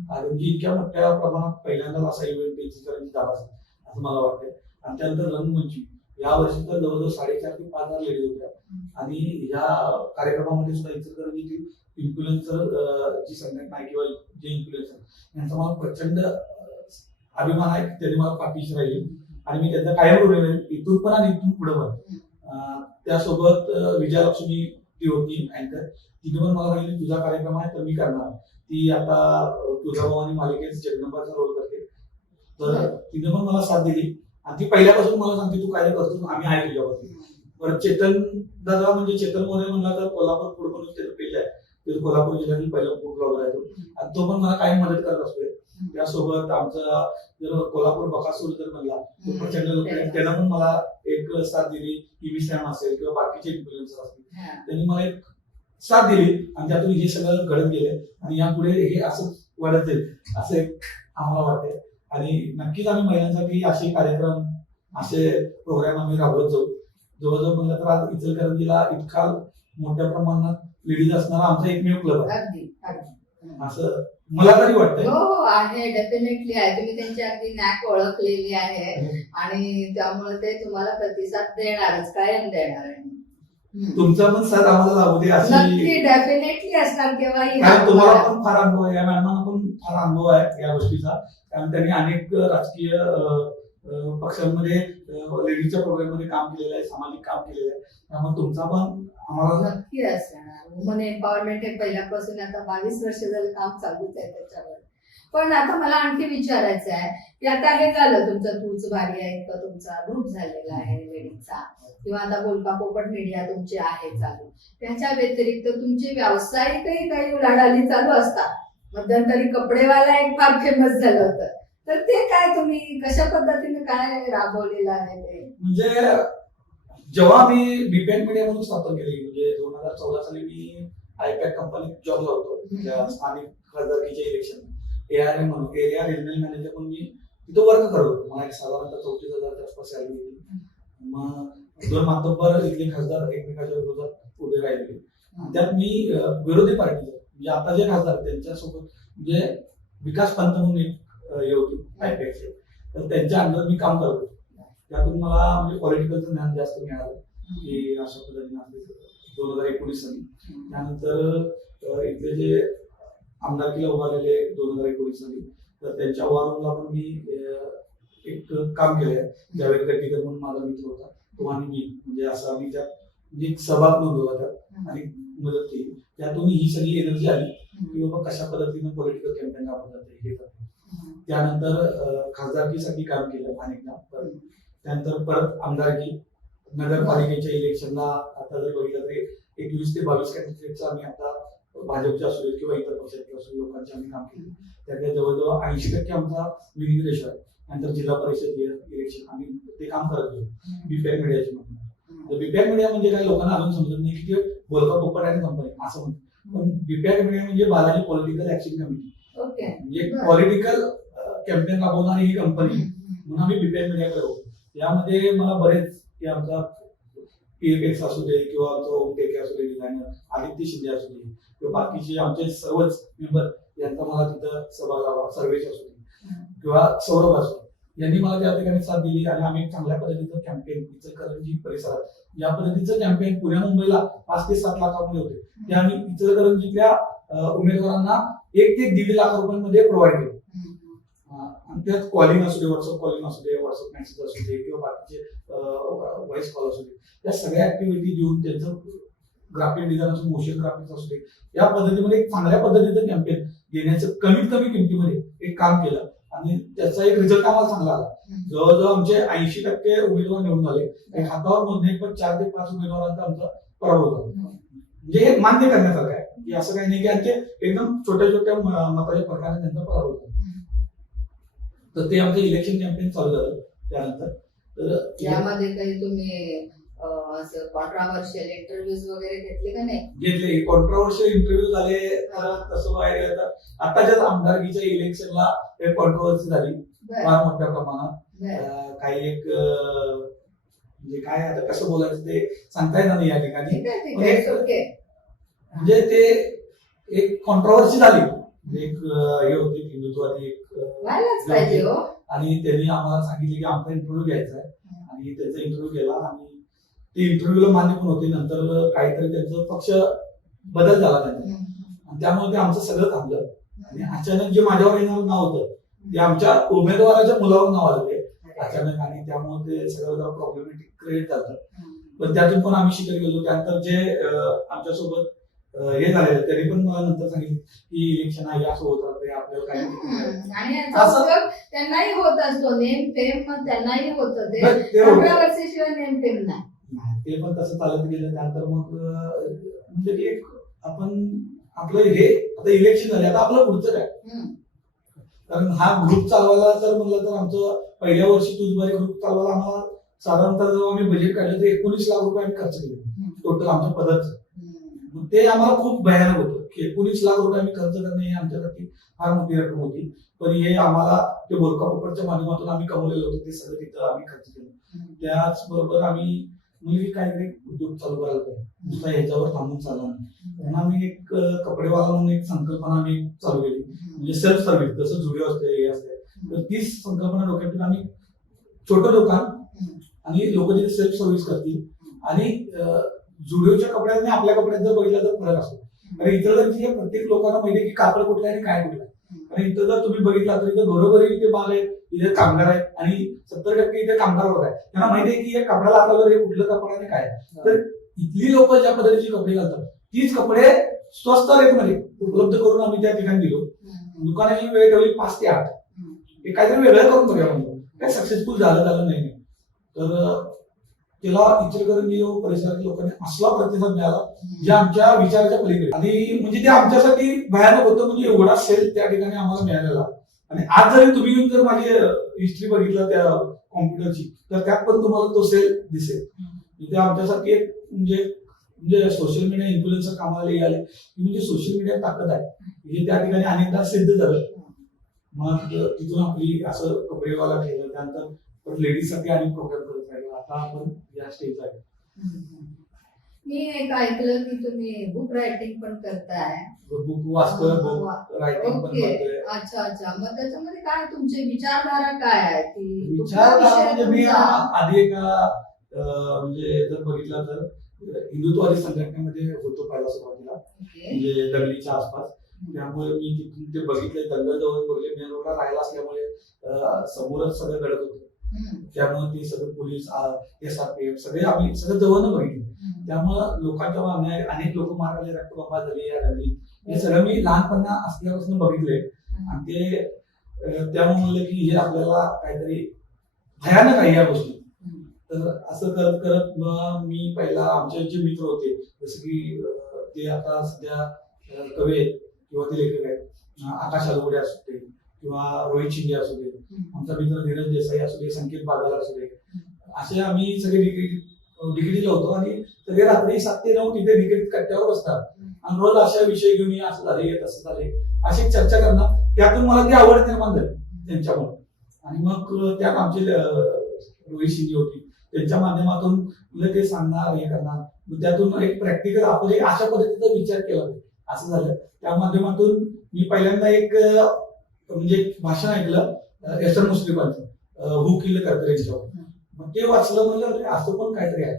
आणि म्हणजे इतक्या मोठ्या प्रमाणात पहिल्यांदाच असा इव्हेंट इचलकरंजी झाला असं मला वाटतंय. आणि त्यानंतर रंगमंची या वर्षी तर जवळजवळ 4,500 ते 5,000 लेडीज होत्या. आणि या कार्यक्रमामध्ये सुद्धा इचलकरंजीतील इन्फ्लुएन्सर जी संघटना आहे किंवा जे इन्फ्लुएन्सर यांचा मला प्रचंड अभिमान आहे. त्यांनी मला पाठीशी राहिली आणि मी त्यांचा कायम ऋणी राहील इथून पण आणि इथून पुढे पण. त्यासोबत विजयालक्ष्मी ती होती अँकर, तिने पण मला सांगितलं तुझा कार्यक्रम आहे तर मी करणार. ती आता तुळजाभवानी मालिकेत जगदंबाचा रोल करते, तर तिने पण मला साथ दिली आणि ती पहिल्यापासून मला सांगते तू काय करतो आम्ही आहे तुझ्यावरती. परत चेतन दादा म्हणजे चेतन मोरे म्हणला तर कोल्हापूर फूड म्हणून त्याचं पेज आहे, ते कोल्हापूर जिल्ह्यातील पहिला फूड ब्लॉगर आहे तो, आणि तो पण मला काही मदत करत असतोय. त्यासोबत आमचा जर कोल्हापूर बकासूर जर म्हणला तो प्रचंड लोक त्यांना पण मला एक साथ दिली. टीव्ही सॅम असेल किंवा बाकीचे इन्फ्लुएन्सर असतील त्यांनी मला एक साथ दिली आणि त्यातून हे सगळं घडत गेले आणि यापुढे हे असं वाढत जाईल असं एक आम्हाला वाटतंय. आणि नक्कीच आम्ही महिलांसाठी असे कार्यक्रम असे प्रोग्राम आम्ही राबवत जाऊ. जवळजवळ म्हणलं तर आज इचलकरंजीला इतका मोठ्या प्रमाणात लेडीज असणारा आमचा एकमेव क्लब आहे असं मला तरी वाटतंय. हो आहे, डेफिनेटली आहे. तुम्ही त्यांची अगदी नॅक ओळखलेली आहे आणि त्यामुळे ते तुम्हाला प्रतिसाद देणारच, कायम देणार आहे. तुमचा पण साथ आम्हाला लावू दे अशी नक्की डेफिनेटली असणार केव्हाही. कारण तुम्हाला पण फार अनुभव आहे, या मॅडमांना पण फार अनुभव आहे या गोष्टीचा. कारण त्यांनी अनेक राजकीय पक्षांमध्ये लेडीजच्या प्रोग्राममध्ये काम केलेलं आहे, सामाजिक काम केलेलं आहे. त्यामुळे तुमचा पण आम्हाला नक्की असणार. वुमन एम्पॉवरमेंट हे पहिल्यापासून आता 22 वर्ष झालं काम चालूच आहे त्याच्यावर. पण आता मला आणखी विचारायचं आहे की आता हे झालं तुमचं तूच भारी आहे का तुमचा ग्रुप झालेला आहे लेडीजचा, किंवा आता बोलका पोपट मीडिया तुमची आहे चालू, त्याच्या व्यतिरिक्त तुमचे व्यावसायिकही काही उलाढाली चालू असतात. मध्यंतरी कपडेवाला एक फार फेमस झालं होतं, तर ते काय तुम्ही कशा पद्धतीने काय राबवलेलं आहे ते? म्हणजे जेव्हा मी बीपीएन मीडिया म्हणून स्थापन केली म्हणजे 2014 साली मी आयपॅक कंपनीत जॉबला होतो. स्थानिक खासदारकीचे इलेक्शन ARM म्हणून एरिया रिजनल मॅनेजर म्हणून मी तिथं वर्क करत होतो. मला एक साधारणतः 34,000च्या आसपास सॅलरी होती. मग 2 मातब्बर इथले खासदार एकमेकाच्या विरोधात उभे राहिले. त्यात मी विरोधी पार्टीचे म्हणजे आता जे खासदार त्यांच्यासोबत म्हणजे विकास पंत म्हणून एक होती आयपॅकचे, तर त्यांच्या अंडर मी काम करत होतो. त्यातून मला म्हणजे पॉलिटिकलचं ज्ञान जास्त मिळालं की अशा पद्धतीने असते 2019 साली. त्यानंतर इथले जे आमदारकीला उभारलेले 2019 साली, तर त्यांच्या वारूनला पण मी एक काम केलंय. जावेद गड्डीकर म्हणून माझा मित्र होता, तो आणि मी म्हणजे असं आम्ही त्यात म्हणजे सहभाग नोंदवला त्यात आणि मदत केली. त्यातून ही सगळी एनर्जी आली की बाबा कशा पद्धतीने पॉलिटिकल कॅम्पेन राबवलं जाते हे. त्यानंतर खासदारकीसाठी काम केलं अनेकदा. त्यानंतर परत आमदारकी नगरपालिकेच्या इलेक्शनला आता जर बघितलं तरी 21 ते 22 कॅन्डिडेटचं आम्ही आता भाजपच्या असू देत किंवा इतर पक्षाच्या असू लोकांचे आम्ही काम केले. त्यातल्या जवळजवळ 80% आमचा विनिंग रेशो आहे. नंतर जिल्हा परिषद इलेक्शन आम्ही ते काम करत गेलो बीपीएन मीडियाची म्हणून. बीपीएन मीडिया म्हणजे काय लोकांना अजून समजत नाही की ते बोलका पोपट आणि कंपनी असं म्हणतो, पण बीपीएन मीडिया म्हणजे बालाजी पॉलिटिकल ऍक्शन कमिटी, म्हणजे पॉलिटिकल कॅम्पेन राबवणारी ही कंपनी म्हणून आम्ही बीपीएन मीडियाकडे होतो. यामध्ये मला बरेच की आमचा PFX असू दे किंवा आमचा ओम टेके असू दे, डिझायनर आदित्य शिंदे असू दे किंवा बाकीचे आमचे सर्वच मेंबर यांचा मला तिथं सहभाग लावा, सर्वेश असू दे किंवा सौरभ असू दे, यांनी मला त्या ठिकाणी साथ दिली आणि आम्ही चांगल्या पद्धतीचं कॅम्पेन इचलकरंजी परिसरात या पद्धतीचं कॅम्पेन पुण्या मुंबईला 5 ते 7 लाखामध्ये होते. ते आम्ही इचलकरंजीतल्या उमेदवारांना 1 ते 1.5 लाख रुपयांमध्ये प्रोव्हाइड केलं. आणि त्यात कॉलिंग असू दे, व्हॉट्सअप कॉलिंग असू दे, व्हॉट्सअप मेसेज असू दे किंवा बाकीचे व्हॉइस कॉल असू दे, या सगळ्या ऍक्टिव्हिटी देऊन त्यांचं ग्राफिक डिझाईन असू, मोशन ग्राफिक्स असू दे, या पद्धतीमध्ये एक चांगल्या पद्धतीचं कॅम्पेन देण्याचं कमीत कमी किमतीमध्ये एक काम केलं आणि त्याचा एक रिझल्ट आम्हाला चांगला आला. जवळजवळ आमचे 80% उमेदवार निवडून आले. एक हातावर मोजणे पण 4 ते 5 उमेदवारांचा आमचा पराभव झाला. म्हणजे हे मान्य करण्यासारखं आहे की असं काही नाही की आमचे एकदम छोट्या छोट्या मताच्या प्रकारे त्यांचा पराभव झाला. तर ते आमचं इलेक्शन कॅम्पेन चालू झालं. त्यानंतर तर यामध्ये काही तुम्ही असं कॉन्ट्राव्हर्शियल इंटरव्ह्यूज वगैरे घेतले का नाही? घेतले. कॉन्ट्राव्हर्शियल इंटरव्ह्यू झाले. तसं बाहेर गेलं तर आताच्याच आमदारकीच्या इलेक्शनला एक कॉन्ट्राव्हर्सी झाली फार मोठ्या प्रमाणात. काही एक म्हणजे काय आता कसं बोलायचं ते सांगता येणार नाही या ठिकाणी. ठीक आहे, ओके. म्हणजे ते एक कॉन्ट्रोवर्सी झाली, एक हे होते हिंदुत्ववादी एक व्हायलाच पाहिजे हो. आणि त्यांनी आम्हाला सांगितले की आमचा इंटरव्ह्यू घ्यायचा आहे आणि त्याचा इंटरव्ह्यू केला आणि ते इंटरव्ह्यूला मान्य पण होते. नंतर काहीतरी त्यांचं पक्ष बदल झाला त्यांचा आणि त्यामुळे ते आमचं सगळं थांबलं आणि अचानक जे माझ्यावर येणारं नाव होतं ते आमच्या उमेदवाराच्या मुलावर नाव आलं ते अचानक आणि त्यामुळे ते सगळं जरा प्रॉब्लेमॅटिक क्रिएट झालं. पण त्यातून पण आम्ही शिकत गेलो. त्यानंतर जे आमच्यासोबत हे झालेलं त्यांनी पण मला नंतर सांगितलं की इलेक्शन आहे असं होत राहते आपल्याला काही आणि याचा उपयोग त्यांनाही होत असतो. नेम फेम त्यांनाही होत ते 15 वर्षाशिवाय नेम फेम नाही. ते पण तसं चालत गेलं. त्यानंतर मग म्हणजे की एक आपण आपलं हे आता इलेक्शन झाले आता आपलं पुढचं काय, कारण हा ग्रुप चालवायला तर म्हणलं तर आमचं पहिल्या वर्षी तुझबारी ग्रुप चालवायला आम्हाला साधारणतः जेव्हा आम्ही बजेट काढलं तर 19 लाख रुपये आम्ही खर्च केले टोटल आमच्या पदाचं. मग ते आम्हाला खूप भयानक होतं की 19 लाख रुपये आम्ही खर्च करणे ही आमच्यासाठी फार मोठी रक्कम होती. पण हे आम्हाला ते बोलका पोपटच्या माध्यमातून आम्ही कमवलेलं होतं ते सगळं तिथं आम्ही खर्च केलं. त्याचबरोबर आम्ही मुलगी काहीतरी उद्योग चालू करायला पाहिजे, नुसता ह्याच्यावर थांबून चालणार नाही. म्हणून आम्ही एक कपडेवाला म्हणून एक संकल्पना आम्ही चालू केली, म्हणजे सेल्फ सर्व्हिस जसं जुडिओ असते हे असते. तर तीच संकल्पना डोक्यात ठेवून आम्ही छोटं दुकान आणि लोक तिथे सेल्फ सर्व्हिस करतील आणि जुडिओच्या कपड्यात आणि आपल्या कपड्यात जर बघितलं तर फरक असतो. कारण इतर जर प्रत्येक लोकांना माहिती आहे की कापड कुठलं आहे आणि काय कुठलं आहे. आणि इथं जर तुम्ही बघितला तर इथं घरोघरी इथे माल आहे, इथे कामगार आहेत आणि 70% इथे कामगार वर्ग आहे. त्यांना माहिती आहे की या कपड्याला आपल्याला हे कुठलं कपडा आणि काय. तर इथली लोक ज्या पद्धतीचे कपडे घालतात तीच कपडे स्वस्त रेटमध्ये उपलब्ध करून आम्ही त्या ठिकाणी दिलो. दुकानाची वेळ ठेवली 5 ते 8. हे काहीतरी वेगळं करून बघा म्हणजे काय सक्सेसफुल झालं नाही. तर त्याला इचलकरंजी परिसरातील लोकांनी असला प्रतिसाद मिळाला जे आमच्या विचाराच्या पलीकडे आणि म्हणजे ते आमच्यासाठी भयानक होतं. म्हणजे एवढा सेल त्या ठिकाणी आम्हाला मिळालेला. आणि आज जरी तुम्ही येऊन जर माझी हिस्ट्री बघितलं त्या कॉम्प्युटरची तर त्यात पण तुम्हाला तो सेल दिसेल. ते आमच्यासाठी एक म्हणजे सोशल मीडिया इन्फ्लुएन्सर कामाला आले म्हणजे सोशल मीडिया ताकद आहे हे त्या ठिकाणी अनेकदा सिद्ध झालं. मग तिथून आपली असं कपडेवाला केलं. त्यानंतर लेडीज साठी आणि प्रोग्राम करत राहिलो. आता आपण या स्टेजला आहे. मी एक ऐकलं की तुम्ही बुक रायटिंग पण करताय. बुक वाचतोय, बुक रायटिंग पण करतोय. अच्छा. मग त्याच्यामध्ये काय तुमची विचारधारा काय आहे ती विचारधारा म्हणजे मी आधी एका म्हणजे जर बघितलं तर हिंदुत्ववादी संघटनेमध्ये होतो पहिला सुरुवातीला म्हणजे दंगलीच्या आसपास. त्यामुळे मी तिथून ते बघितले दंगल जवळ बघले. मेन रोडला राहायला असल्यामुळे समोरच सगळं घडत होतं. त्यामुळे ते सगळं पोलीस SRPF सगळे आम्ही सगळं जवळनं बघितलं. त्यामुळं लोकांच्या मागण्या अनेक लोक मारले, रक्तबंबा झाली या दंगलीत. हे सगळं मी लहानपणा असल्यापासून बघितलंय आणि ते त्यामुळे म्हणलं की हे आपल्याला काहीतरी भयानक आहे या गोष्टी. तर असं करत करत मग मी पहिला आमचे जे मित्र होते जसं की ते आता सध्या कवी आहेत किंवा ते लेखक आहेत आकाश अलगुडे असू दे किंवा रोहित शिंदे असू दे, आमचा मित्र धीरज देसाई असू दे, संकेत बागल असू दे, असे आम्ही सगळे डिग्रीला होतो आणि सगळे रात्री 7 ते 9 तिथे डिग्री कट्ट्यावर बसतात आणि रोज अशा विषय घेऊन असं झाले तसं झाले अशी चर्चा करणार. त्यातून मला ती आवड निर्माण झाली त्यांच्यामुळे. आणि मग त्यात आमचे रोहित शिंदे होती त्यांच्या माध्यमातून ते सांगणार हे करणार. त्यातून एक प्रॅक्टिकल आपण अशा पद्धतीचा विचार केला असं झालं. त्या माध्यमातून मी पहिल्यांदा एक म्हणजे भाषण ऐकलं एसर मुश्रीफांचं हू किल कर्करेंच्यावर. मग ते वाचलं म्हणलं असं पण काहीतरी आहे.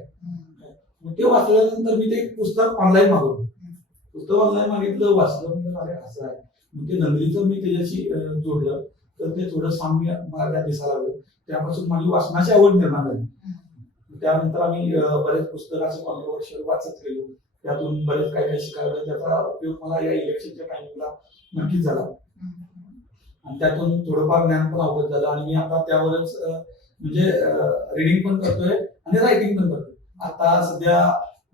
मग ते वाचल्यानंतर मी ते पुस्तक ऑनलाईन मागवलं. पुस्तक ऑनलाईन मागितलं वाचलं म्हणजे अरे असं आहे. मग ते दंगलीचं मी त्याच्याशी जोडलं तर ते थोडं साम्य मला त्या दिसायला लागलं. त्यापासून माझी वाचनाची आवड निर्माण झाली. त्यानंतर आम्ही बरेच पुस्तकाचे कॉन्ट्रोवर्शियल वाचत गेलो. त्यातून बरेच काही शिकायला त्याचा उपयोग मला या इलेक्शनच्या टाइमिंगला नक्कीच झाला आणि त्यातून थोडंफार ज्ञान पण अवगत झालं. आणि मी आता त्यावरच म्हणजे रिडिंग पण करतोय आणि रायटिंग पण करतोय. आता सध्या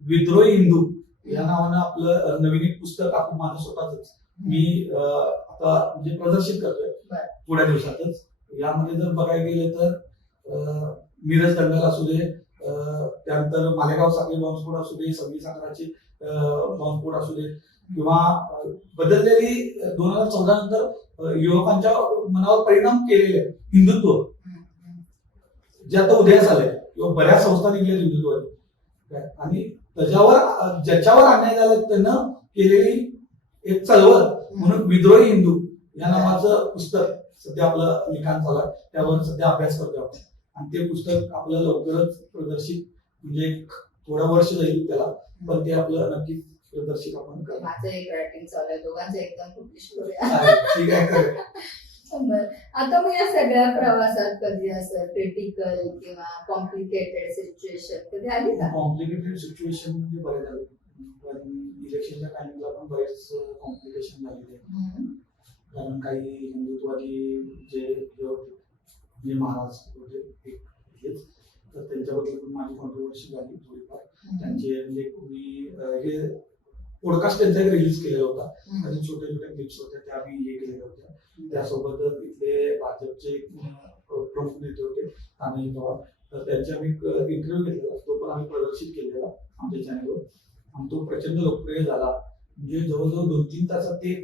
विद्रोही हिंदू या नावानं आपलं नवीन एक पुस्तक आपण माझं स्वतःच मी आता म्हणजे प्रदर्शित करतोय पुढ्या दिवसातच. यामध्ये जर बघायला गेलं तर मिरज दंगल असू दे, त्यानंतर मालेगाव साखळी बॉम्बस्फोट असू दे, 26/11चे बॉम्बस्फोट असू दे किंवा बदललेली 2014 नंतर युवकांच्या मनावर परिणाम केलेले हिंदुत्व जे आता उदयास आलंय किंवा बऱ्याच संस्था निघल्या हिंदुत्वादी आणि त्याच्यावर ज्याच्यावर अन्याय झाला त्यानं केलेली एक चळवळ म्हणून विद्रोही हिंदू या नावाचं पुस्तक सध्या आपलं लिखाण चालू आहे, त्यावर सध्या अभ्यास करतोय आपण. आणि ते पुस्तक आपलं लवकरच प्रदर्शित म्हणजे थोडं वर्ष जाईल त्याला, पण ते आपलं नक्कीच प्रदर्शित आपण करणार. माझं एक रायटिंग चालू आहे, दोघांचं एकदम खूप स्टोरी ठीक आहे. आता मग या सगळ्या प्रवासात कधी असं क्रिटिकल किंवा कॉम्प्लिकेटेड सिच्युएशन कधी आली का? कॉम्प्लिकेटेड सिच्युएशन म्हणजे बरे झाले, पण इलेक्शनच्या टाइमला पण बरेच कॉम्प्लिकेशन झालेले. कारण काही हिंदुत्वादी जे महाराज होते हेच, तर त्यांच्याबद्दल पण माझी कॉन्ट्रोवर्सी झाली थोडीफार. त्यांचे म्हणजे मी हे पॉडकास्ट त्यांचा एक रिलीज केलेला होता, त्याचे छोट्या छोट्या क्लिप्स होत्या त्या मी हे केलेल्या होत्या. त्यासोबतच इथले भाजपचे प्रमुख नेते होते तानाजी पवार, तर त्यांचा आम्ही इंटरव्ह्यू घेतलेला, तो पण आम्ही प्रदर्शित केलेला आमच्या चॅनलवर आणि तो प्रचंड लोकप्रिय झाला. म्हणजे जवळजवळ 2-3 तासात ते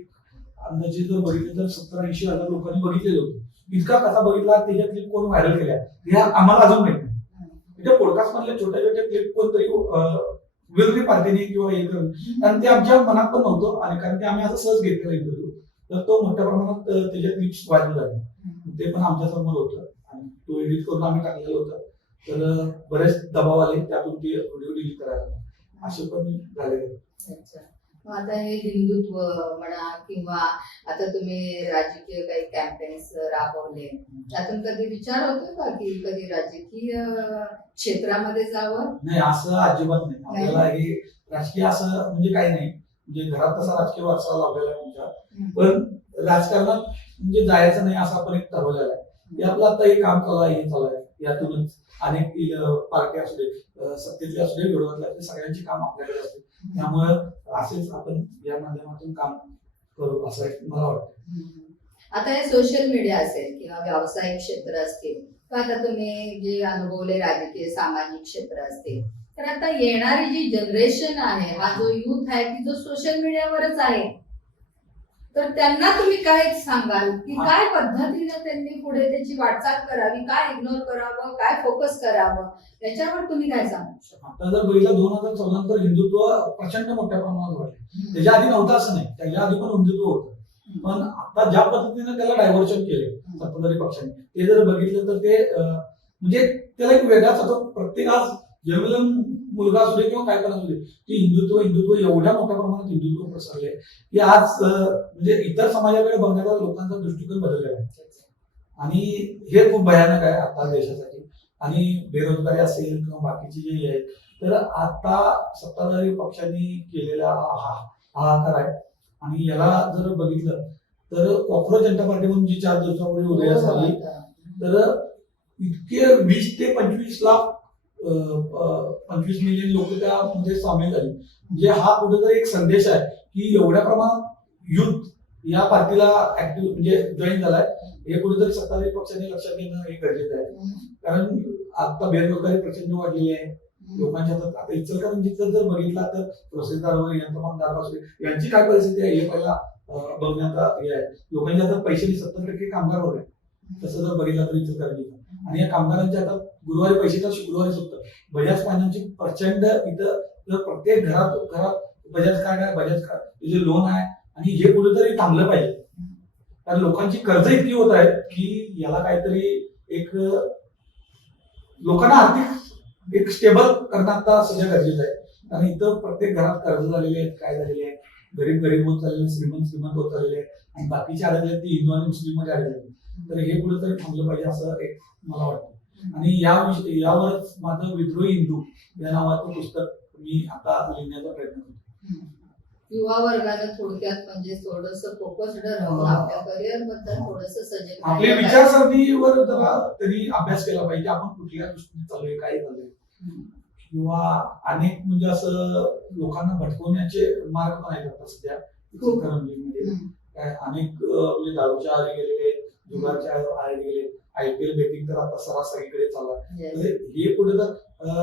अंदाजे जर बघितले तर 70-80 हजार लोकांनी बघितलेलं होतं. इतका कसा बघितला, त्याच्या क्लिप कोण व्हायरल केल्या हे आम्हाला अजून माहिती नाही. म्हणजे पॉडकास्ट मधल्या छोट्या छोट्या क्लिप कोणतरी विरोधी पार्टीने किंवा हे करून, कारण ते आमच्या मनात पण नव्हतं आणि कारण ते आम्ही असं सहज घेतलेला इंटरव्ह्यू, तर तो मोठ्या प्रमाणात त्याच्या क्लिप्स व्हायरल झाले. ते पण आमच्या समोर होतं आणि तो एडिट करून आम्ही टाकलेलं होतं. तर बरेच दबाव आले, त्यातून ते व्हिडिओ डिलीट करायला असे पण झालेले. आता हे हिंदुत्व म्हणा किंवा आता तुम्ही राजकीय काही कॅम्पेन्स राबवले, त्यातून कधी विचार होतो का की कधी राजकीय क्षेत्रामध्ये जावं? नाही, असं अजिबात नाही. आपल्याला हे राजकीय असं म्हणजे काही नाही, म्हणजे घरात तसा राजकीय वारसा लावलेला आहे तुमच्या, पण राजकारणात म्हणजे जायचं नाही असं आपण एक ठरवलेलं आहे. हे आपलं आता हे काम चालू आहे, हे चालू आहे, यातूनच अनेक पार्टी असू दे, सत्तेतले असू दे, विरोधातले असू दे, सगळ्यांची काम आपल्याकडे असते. त्यामुळं असेच आपण या माध्यमातून काम करू असं मला वाटतं. आता हे सोशल मीडिया असेल किंवा व्यावसायिक क्षेत्र असतील, तर आता तुम्ही जे अनुभवले राजकीय सामाजिक क्षेत्र असतील, तर आता येणारी जी जनरेशन आहे, हा जो युथ आहे की जो सोशल मीडियावरच आहे, तर त्यांना तुम्ही काय सांगाल की काय पद्धतीने त्यांनी पुढे त्याची वाटचाल करावी, काय इग्नोर करावं, काय फोकस करावं, याच्यावर तुम्ही काय सांगू शकता? आता जर बघितलं 2014 नंतर हिंदुत्व प्रचंड मोठ्या प्रमाणात वाढले. त्याच्या आधी नव्हतं असं नाही, त्याच्या आधी पण हिंदुत्व होतं, पण आता ज्या पद्धतीने त्याला डायव्हर्शन केले सत्ताधारी पक्षाने, ते जर बघितलं तर ते म्हणजे त्याला एक वेगळाच होतो. प्रत्येक आज जन्मलेला मुलगा असू दे किंवा काय पण असू दे, की हिंदुत्व एवढ्या मोठ्या प्रमाणात हिंदुत्व पसरले की आज म्हणजे इतर समाजाकडे बघण्याचा लोकांचा दृष्टिकोन बदललेला आहे. आणि हे खूप भयानक आहे आता देशासाठी. आणि बेरोजगारी असेल किंवा बाकीचे जे आहेत, तर आता सत्ताधारी पक्षांनी केलेला हाहाकार आहे. आणि याला जर बघितलं तर कॉक्रोच जनता पार्टी म्हणून जी 4 दिवसापूर्वी उदयास आली, तर इतके 20 ते 25 लाख 25 मिलियन लोक त्यामध्ये सामील झाले. म्हणजे हा कुठेतरी एक संदेश आहे की एवढ्या प्रमाणात युथ या पार्टीला ऍक्टिव्ह म्हणजे जॉईन झालाय. हे कुठेतरी सत्ताधारी पक्षाने लक्षात घेणं हे गरजेचं आहे. कारण आता बेरोजगारी प्रचंड वाढलेली आहे लोकांच्या हातात. आता इचलकरंजीचं जर बघितला तर तहसीलदार वगैरे यंत्रमानदार असले यांची काय परिस्थिती आहे हे पहिला बघण्यात हे आहे. लोकांच्या हातात पैसे 70% कामगार वर्ग आहे. तसं जर बघितलं तर इचलकरंजीचं, आणि या कामगारांच्या हातात गुरुवारी पैसे तर शुक्रवारी सुटतात. बजाज फायनान्सची प्रचंड इथं प्रत्येक घरात बजाज कार्ड आहे, बजाज कार्ड जे लोन आहे, आणि हे कुठेतरी थांबलं पाहिजे. कारण लोकांची कर्ज इतकी होत आहेत की याला काहीतरी एक लोकांना आर्थिक एक स्टेबल करणं आता सध्या गरजेचं आहे. कारण इथं प्रत्येक घरात कर्ज झालेले आहेत, काय झालेले आहे, गरीब होत चाललेले, श्रीमंत होत चाललेले आहे, आणि बाकीचे आलेले ती हिंदू आणि मुस्लिम मध्ये आलेले आहेत. तर हे कुठेतरी थांबलं पाहिजे असं एक मला वाटतं. आणि यावरच माझं विद्रोही हिंदू या नावाचं पुस्तक मी आता लिहिण्याचा प्रयत्न करतो. युवा वर्गाला थोडक्यात म्हणजे थोडस फोकस्ड राहून आपल्या करिअर बद्दल थोडस सजग, आपल्या विचारसरणीवर जरा तरी अभ्यास केला पाहिजे. आपण कुठल्या दृष्टीने चालूय, काय चालूय, किंवा अनेक म्हणजे असं लोकांना भटकवण्याचे मार्ग पण आहेत आता सध्या इचलकरंजीमध्ये. अनेक म्हणजे दारूच्या आहारी गेलेले, जुगारच्या आहारी गेले, IPL बेटिंग तर आता सरासरीकडे चालू आहे. हे कुठे तर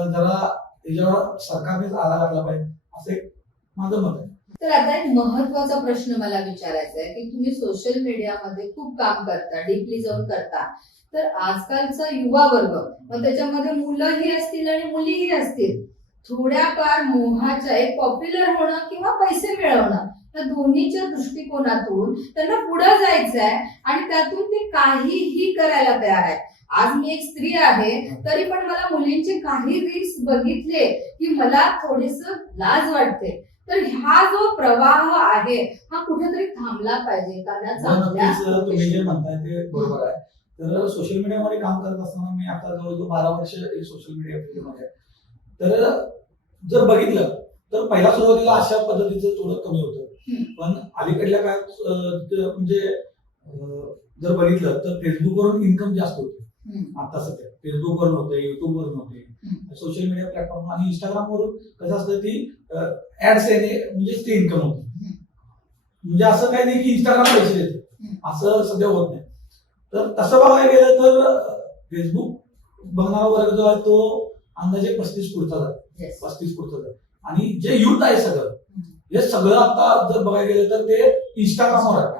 जरा त्याच्यावर सरकारनेच आळा घातला पाहिजे असं एक माझं मत आहे. तर आता एक महत्वाचा प्रश्न मला विचारायचा आहे की तुम्ही सोशल मीडियामध्ये खूप काम करता, डीपली जाऊन करता, तर आजकालचा युवा वर्ग, मग त्याच्यामध्ये मुलंही असतील आणि मुलीही असतील, थोड्याफार मोहाच्या एक पॉप्युलर होणं किंवा पैसे मिळवणं या दोन्हीच्या दृष्टिकोनातून त्यांना पुढे जायचं आहे आणि त्यातून ते काहीही करायला तयार आहे. आज मी एक स्त्री आहे तरी पण मला मुलींचे काही रील्स बघितले की मला थोडेस लाज वाटते. तर हा जो प्रवाह आहे हा कुठेतरी थांबला पाहिजे. कारण तुम्ही जे म्हणताय ते बरोबर आहे. तर सोशल मीडियामध्ये काम करत असताना मी आता जवळजवळ 12 वर्ष सोशल मीडिया फील्डमध्ये आहे. तर जर बघितलं तर पहिल्या सुरुवातीला अशा पद्धतीचं थोडं कमी होतं, पण अलीकडल्या काळात म्हणजे जर बघितलं तर फेसबुकवरून इन्कम जास्त होते. आता सध्या फेसबुकवर नव्हते, युट्यूबवर नव्हते, सोशल मीडिया प्लॅटफॉर्म आणि इंस्टाग्रामवरून कसं असतं की ऍड्स येणे म्हणजे ते इन्कम होते. म्हणजे असं काही नाही की इंस्टाग्राम पैसे देते, असं सध्या होत नाही. तर तसं बघायला गेलं तर फेसबुक बघणारा वर्ग जो आहे तो अंदाजे 35 पुढचा जातो, 35 पुढचा जातो. आणि जे युथ आहे सगळं, हे सगळं आता जर बघायला गेलं तर ते इंस्टाग्रामवर आहे.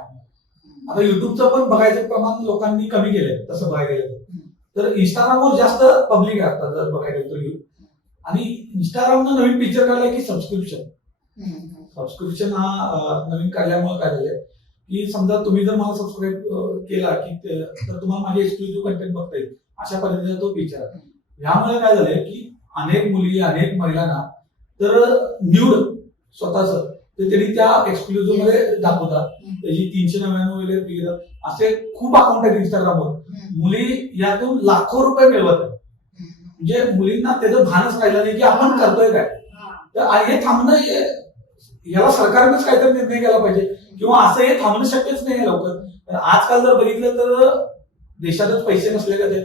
आता युट्यूबचं पण बघायचं प्रमाण लोकांनी कमी केलंय तसं बघायला गेलं तर इंस्टाग्रामवर जास्त पब्लिक आहे आता जर बघायला गेलं तर युथ. आणि इंस्टाग्रामनं नवीन फीचर काढलंय की सबस्क्रिप्शन हा नवीन काढल्यामुळे काय झालंय की समजा तुम्ही जर मला सबस्क्राईब केला की तर तुम्हाला माझे एक्सक्लुझिव्ह कंटेंट बघता येईल, अशा पद्धतीचा तो फीचर आहे. यामुळे काय झालंय की अनेक मुली, अनेक महिलांना तर न्यूड स्वतःच ते त्यांनी त्या एक्सक्लुझिव्ह मध्ये दाखवतात. त्याची 399 वगैरे फी घेतात. असे खूप अकाउंट आहेत इंस्टाग्रामवर. मुली यातून लाखो रुपये मिळवत आहेत. म्हणजे मुलींना त्याचं भानच राहिलं नाही की आपण करतोय काय. तर हे थांबणं, याला सरकारनेच काहीतरी निर्णय घ्यायला पाहिजे किंवा असं हे थांबणं शक्यच नाही लवकर. तर आजकाल जर बघितलं तर देशातच पैसे नसले का ते.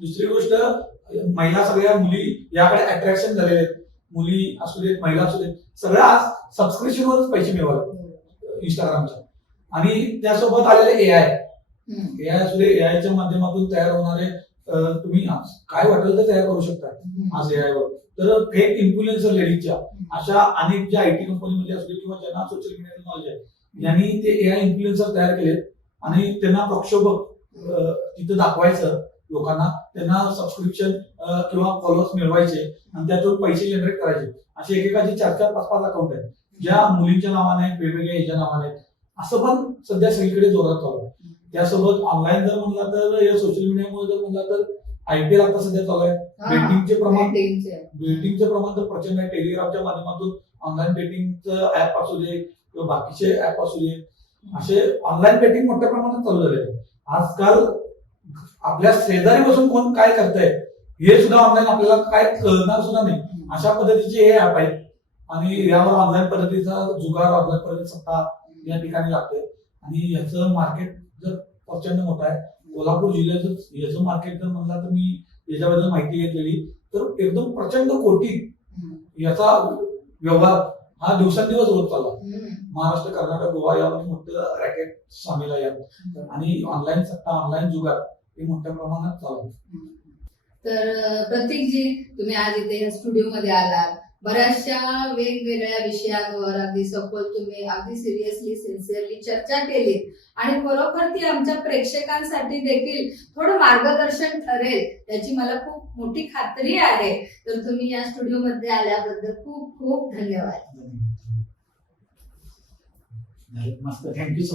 दुसरी गोष्ट, महिला सगळ्या मुली याकडे अट्रॅक्शन झालेले आहेत. मुली असू देत, महिला असू देत, सगळ्या आज सबस्क्रिप्शनवरच पैसे मिळवायचे इंस्टाग्रामच्या. आणि त्यासोबत आलेले एआय असू दे, एआयच्या माध्यमातून तयार होणारे तुम्ही काय वाटेल तर तयार करू शकता आज एआयवर. तर फेक इन्फ्लुएन्सर लेडीजच्या अशा अनेक ज्या आयटी कंपनीमध्ये असू दे किंवा ज्यांना सोशल मीडियाचं नॉलेज आहे, यांनी ते एआय इन्फ्लुएन्सर तयार केलेत आणि त्यांना प्रक्षोभक तिथं दाखवायचं लोकांना, त्यांना सबस्क्रिप्शन किंवा फॉलोअर्स मिळवायचे आणि त्यातून पैसे जनरेट करायचे. असे एकेकाचे 4-4, 5-5 अकाउंट आहेत ज्या मुलींच्या नावाने आहेत, वेगवेगळ्या ह्याच्या नावाने आहेत. असं पण सध्या सगळीकडे जोरात चालू आहे. त्यासोबत ऑनलाईन जर म्हणला तर या सोशल मीडियामुळे जर म्हणला तर IPL आता सध्या चालू आहे. बेटिंगचे प्रमाण तर प्रचंड आहे. टेलिग्रामच्या माध्यमातून ऑनलाईन बेटिंगचं ऍप असू दे किंवा बाकीचे ऍप असू दे, असे ऑनलाईन बेटिंग मोठ्या प्रमाणात चालू झाले. आजकाल आपल्या शेजारी बसून कोण काय करतंय हे सुद्धा ऑनलाईन आपल्याला काय कळणार सुद्धा नाही, अशा पद्धतीचे हे ऍप आहेत. आणि यावर ऑनलाईन पद्धतीचा जुगार, ऑनलाईन पद्धतीचा सत्ता या ठिकाणी लागते. आणि याचं मार्केट जर प्रचंड मोठं आहे. कोल्हापूर जिल्ह्याचं याचं मार्केट जर म्हणला तर मी याच्याबद्दल माहिती घेतलेली तर एकदम प्रचंड कोटी याचा व्यवहार हा दिवसेंदिवस होत चालला. महाराष्ट्र, कर्नाटक, गोवा यामध्ये मोठं रॅकेट सामील आहे यात. आणि ऑनलाईन सत्ता, ऑनलाईन जुगार हे मोठ्या प्रमाणात चालू आहे. तर प्रतीकजी, तुम्ही आज इथे स्टुडिओ मध्ये आलात, बऱ्याचशा वेगवेगळ्या विषयांवर अगदी सखोल तुम्ही अगदी सिरियसली, सिन्सिअरली चर्चा केली आणि खरोखर ती आमच्या प्रेक्षकांसाठी देखील थोडं मार्गदर्शन ठरेल याची मला खूप मोठी खात्री आहे. तर तुम्ही या स्टुडिओ मध्ये आल्याबद्दल खूप खूप धन्यवाद. मस्त, थँक्यू सो मच.